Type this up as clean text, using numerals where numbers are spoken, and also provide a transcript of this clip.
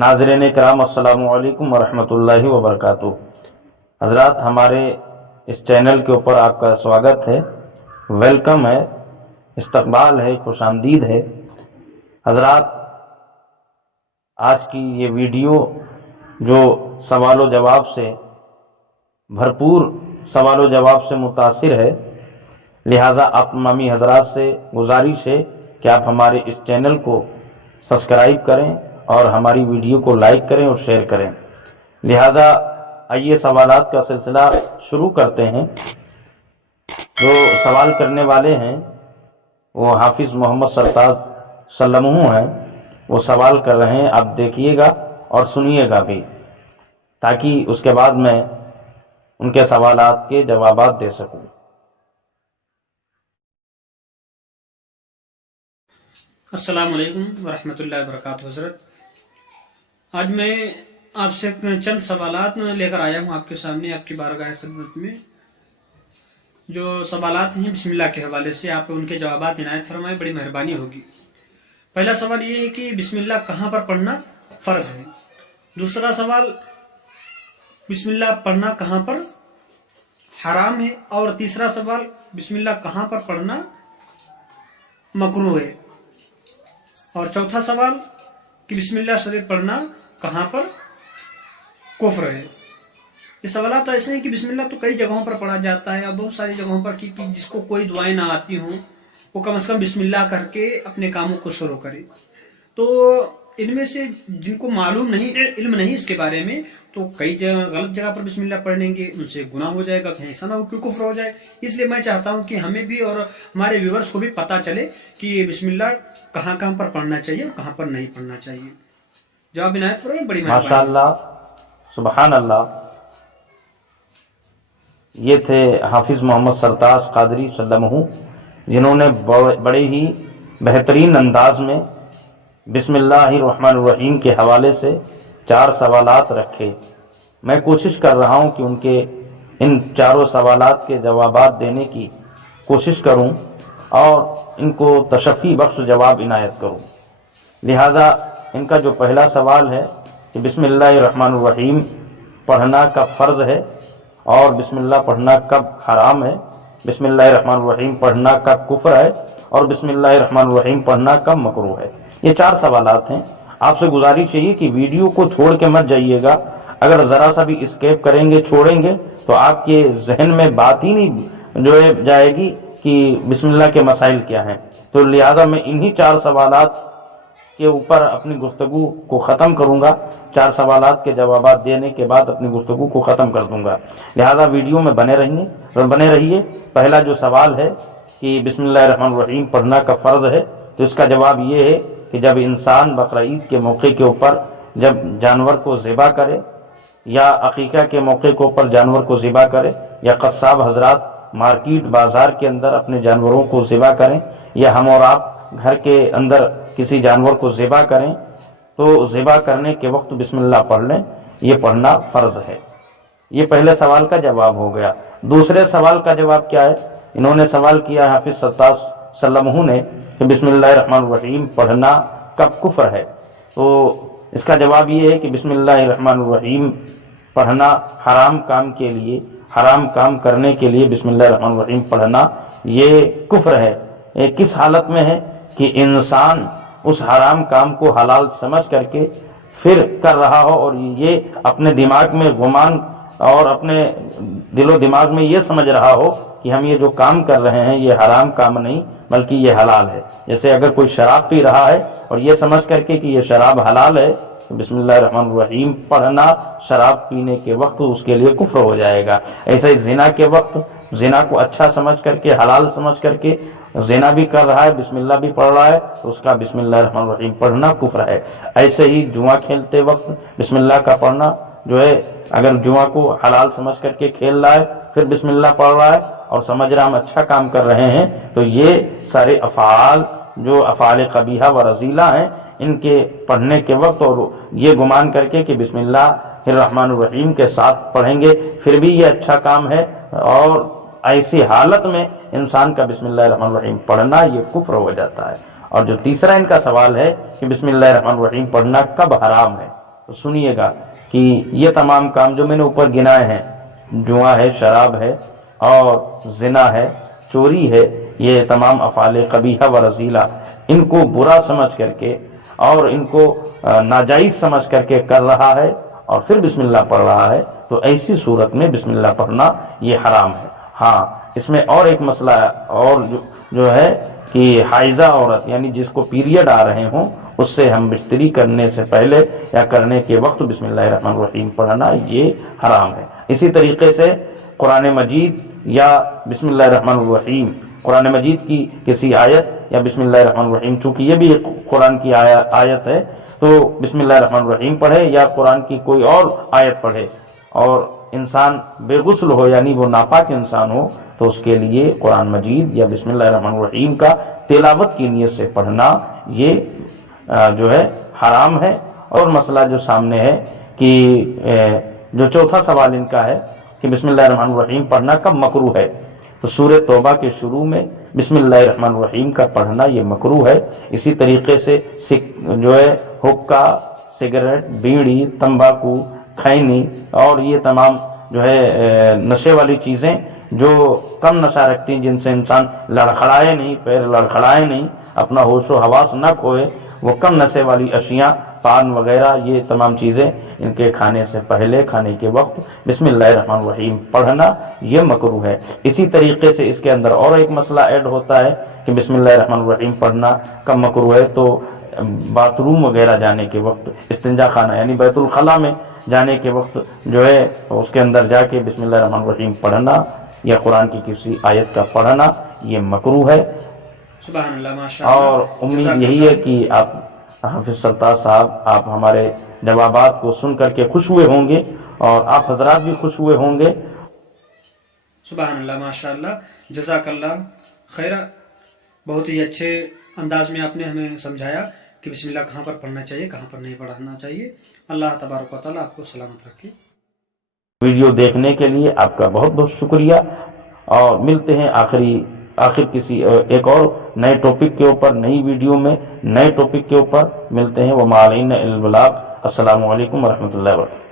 नाज़रीन इकराम अस्सलामु अलैकुम वरहमतुल्लाहि वबरकातुहू। हज़रात, हमारे इस चैनल के ऊपर आपका स्वागत है, वेलकम है, इस्तकबाल है, खुशामदीद है। हज़रात, आज की ये वीडियो जो सवाल जवाब से भरपूर सवाल जवाब से मुतासिर है, लिहाजा आप तमामी हज़रात से गुजारिश है कि आप हमारे इस चैनल को सब्सक्राइब करें और हमारी वीडियो को लाइक करें और शेयर करें। लिहाजा आइए सवालात का सिलसिला शुरू करते हैं। जो सवाल करने वाले हैं वो हाफिज़ मोहम्मद सरताज सल्लमहू हैं। वो सवाल कर रहे हैं, आप देखिएगा और सुनिएगा भी, ताकि उसके बाद मैं उनके सवालात के जवाबात दे सकूं। अस्सलाम वालेकुम वरहमतुल्लाहि वबरकातुहू। हज़रत, आज मैं आपसे चंद सवालात लेकर आया हूँ आपके सामने, आपकी बारगाह खिदमत में। जो सवालात हैं बिस्मिल्लाह के हवाले से, आप उनके जवाबात इनायत फरमाएं, बड़ी मेहरबानी होगी। पहला सवाल ये है कि बिस्मिल्लाह कहाँ पर पढ़ना फ़र्ज है। दूसरा सवाल, बिस्मिल्लाह पढ़ना कहाँ पर हराम है। और तीसरा सवाल, बिस्मिल्लाह कहाँ पर पढ़ना मकरूह है। और चौथा सवाल कि बिस्मिल्लाह शरीफ पढ़ना कहाँ पर कुफ्र है। ये सवाल ऐसे हैं कि बिस्मिल्लाह तो कई जगहों पर पढ़ा जाता है और बहुत सारी जगहों पर कि जिसको कोई दुआएं ना आती हों वो कम से कम बिस्मिल्लाह करके अपने कामों को शुरू करे। तो इनमें से जिनको मालूम नहीं, इल्म नहीं इसके बारे में, तो कई जगह गलत जगह पर बिस्मिल्लाह पढ़ेंगे, उनसे गुनाह हो जाएगा, कहीं ऐसा ना हो कि कुफ्र हो जाए। इसलिए मैं चाहता हूं कि हमें भी और हमारे व्यूअर्स को भी पता चले कि बिस्मिल्लाह कहाँ कहाँ पर पढ़ना चाहिए और कहाँ पर नहीं पढ़ना चाहिए। जवाब इनायत फरमाइए, बड़ी मेहरबानी। माशाअल्लाह, सुभान अल्लाह। ये थे हाफिज़ मोहम्मद सरताज कादरी सल्लमहू, जिन्होंने बड़े ही बेहतरीन अंदाज में बिस्मिल्लाहिर्रहमानिर्रहीम के हवाले से 4 सवालात रखे। मैं कोशिश कर रहा हूँ कि उनके इन चारों सवालात के जवाबात देने की कोशिश करूँ और इनको तशफ़ी बख्श जवाब इनायत करूँ। लिहाजा इनका जो पहला सवाल है कि बिस्मिल्लाहिर्रहमानिर्रहीम पढ़ना कब फ़र्ज़ है और बिस्मिल्लाह पढ़ना कब हराम है, बिस्मिल्लाहिर्रहमानिर्रहीम पढ़ना कब कुफ्र है और बिस्मिल्लाहिर्रहमानिर्रहीम पढ़ना कब मकरूह है। ये 4 सवालात हैं। आपसे गुजारिश चाहिए कि वीडियो को छोड़ के मत जाइएगा। अगर ज़रा सा भी स्केप करेंगे, छोड़ेंगे, तो आपके जहन में बात ही नहीं जो है जाएगी कि बिस्मिल्लाह के मसाइल क्या हैं। तो लिहाजा मैं इन्हीं 4 सवालात के ऊपर अपनी गुफ्तगू को ख़त्म करूँगा। 4 सवालात के जवाबात देने के बाद अपनी गुफ्तगू को ख़त्म कर दूँगा। लिहाजा वीडियो में बने रहिए। पहला जो सवाल है कि बिस्मिल्लाहिर्रहमानिर्रहीम पढ़ना का फ़र्ज़ है, तो इसका जवाब ये है कि जब इंसान बकरा ईद के मौके के ऊपर जब जानवर को ज़िबा करे या अकीक़ा के मौके के ऊपर जानवर को ज़िबा करे, या कस्साब हजरात मार्केट बाज़ार के अंदर अपने जानवरों को ज़िबा करें, या हम और आप घर के अंदर किसी जानवर को ज़िबा करें, तो ज़िबा करने के वक्त बिस्मिल्लाह पढ़ लें। ये पढ़ना फ़र्ज़ है। ये पहले सवाल का जवाब हो गया। दूसरे सवाल का जवाब क्या है? इन्होंने सवाल किया हाफिज़ सरताज सल्लमहू ने कि बिस्मिल्लाहिर्रहमानिर्रहीम पढ़ना कब कुफ्र है। तो इसका जवाब ये है कि बिस्मिल्लाहिर्रहमानिर्रहीम पढ़ना हराम काम के लिए, हराम काम करने के लिए बिस्मिल्लाहिर्रहमानिर्रहीम पढ़ना ये कुफ्र है। किस हालत में है कि इंसान उस हराम काम को हलाल समझ करके फिर कर रहा हो और ये अपने दिमाग में गुमान और अपने दिलो दिमाग में ये समझ रहा हो कि हम ये जो काम कर रहे हैं ये हराम काम नहीं बल्कि ये हलाल है। जैसे अगर कोई शराब पी रहा है और ये समझ करके कि ये शराब हलाल है, तो बिस्मिल्लाहिर्रहमानिर्रहीम पढ़ना शराब पीने के वक्त उसके लिए कुफ्र हो जाएगा। ऐसे ही जिना के वक्त जिना को अच्छा समझ करके, हलाल समझ करके ज़िना भी कर रहा है, बिस्मिल्लाह भी पढ़ रहा है, तो उसका बिस्मिल्लाहिर्रहमानिर्रहीम पढ़ना कुफ्र है। ऐसे ही जुआ खेलते वक्त बिस्मिल्लाह का पढ़ना जो है, अगर जुआ को हलाल समझ करके खेल रहा है फिर बिस्मिल्लाह पढ़ रहा है और समझ रहा हम अच्छा काम कर रहे हैं, तो ये सारे अफ़आल जो अफ़आल कबीहा व रज़ीला हैं, इनके पढ़ने के वक्त और ये गुमान करके कि बिस्मिल्लाहिर्रहमानिर्रहीम के साथ पढ़ेंगे फिर भी ये अच्छा काम है, और ऐसी हालत में इंसान का बिस्मिल्लाहिर्रहमानिर्रहीम पढ़ना ये कुफ्र हो जाता है। और जो तीसरा इनका सवाल है कि बिस्मिल्लाहिर्रहमानिर्रहीम पढ़ना कब हराम है, تو سنیے گا کہ یہ تمام کام جو میں نے اوپر گنائے ہیں، جوا ہے، شراب ہے اور زنا ہے، چوری ہے، یہ تمام افعال قبیحہ و رذیلہ، ان کو برا سمجھ کر کے اور ان کو ناجائز سمجھ کر کے کر رہا ہے اور پھر بسم اللہ پڑھ رہا ہے، تو ایسی صورت میں بسم اللہ پڑھنا یہ حرام ہے۔ ہاں، اس میں اور ایک مسئلہ اور جو ہے کہ حائضہ عورت یعنی جس کو پیریڈ آ رہے ہوں، اس سے ہم بستری کرنے سے پہلے یا کرنے کے وقت بسم اللہ الرحمن الرحیم پڑھنا یہ حرام ہے۔ اسی طریقے سے قرآن مجید یا بسم اللہ الرحمن الرحیم، قرآن مجید کی کسی آیت یا بسم اللہ الرحمن الرحیم، چونکہ یہ بھی قرآن کی آیت ہے، تو بسم اللہ الرحمن الرحیم پڑھے یا قرآن کی کوئی اور آیت پڑھے اور انسان بے غسل ہو یعنی وہ ناپاک انسان ہو، تو اس کے لیے قرآن مجید یا بسم اللہ الرحمن الرحیم کا تلاوت کی نیت سے پڑھنا یہ جو ہے حرام ہے۔ اور مسئلہ جو سامنے ہے کہ جو چوتھا سوال ان کا ہے کہ بسم اللہ الرحمن الرحیم پڑھنا کب مکروہ ہے، تو سورہ توبہ کے شروع میں بسم اللہ الرحمن الرحیم کا پڑھنا یہ مکروہ ہے۔ اسی طریقے سے جو ہے حقہ، سگریٹ، بیڑی، تمباکو، کھینی اور یہ تمام جو ہے نشے والی چیزیں جو کم نشہ رکھتی ہیں، جن سے انسان لڑکھڑائے نہیں، پیر لڑکھڑائے نہیں، اپنا ہوش و حواس نہ کھوئے، وہ کم نشے والی اشیاء، پان وغیرہ، یہ تمام چیزیں ان کے کھانے سے پہلے، کھانے کے وقت بسم اللہ الرحمن الرحیم پڑھنا یہ مکروہ ہے۔ اسی طریقے سے اس کے اندر اور ایک مسئلہ ایڈ ہوتا ہے کہ بسم اللہ الرحمن الرحیم پڑھنا کب مکروہ ہے، تو باتھ روم وغیرہ جانے کے وقت، استنجا خانہ یعنی بیت الخلاء میں جانے کے وقت جو ہے اس کے اندر جا کے بسم اللہ الرحمن الرحیم پڑھنا یا قرآن کی کسی آیت کا پڑھنا یہ مکروہ ہے۔ سبحان اللہ، ماشاء اللہ۔ اور امید یہی ہے کہ آپ حافظ سرتاج صاحب، آپ ہمارے جوابات کو سن کر کے خوش ہوئے ہوں گے اور آپ حضرات بھی خوش ہوئے ہوں گے۔ سبحان اللہ، ماشاء اللہ، جزاک اللہ خیر۔ بہت ہی اچھے انداز میں آپ نے ہمیں سمجھایا کہ بسم اللہ کہاں پر پڑھنا چاہیے، کہاں پر نہیں پڑھنا چاہیے۔ اللہ تبارک و تعالیٰ آپ کو سلامت رکھے۔ ویڈیو دیکھنے کے لیے آپ کا بہت بہت شکریہ، اور ملتے ہیں آخر کسی ایک اور نئے ٹاپک کے اوپر، نئی ویڈیو میں نئے ٹاپک کے اوپر ملتے ہیں۔ وما علینا الا البلاغ۔ السلام علیکم ورحمۃ اللہ وبرکاتہ۔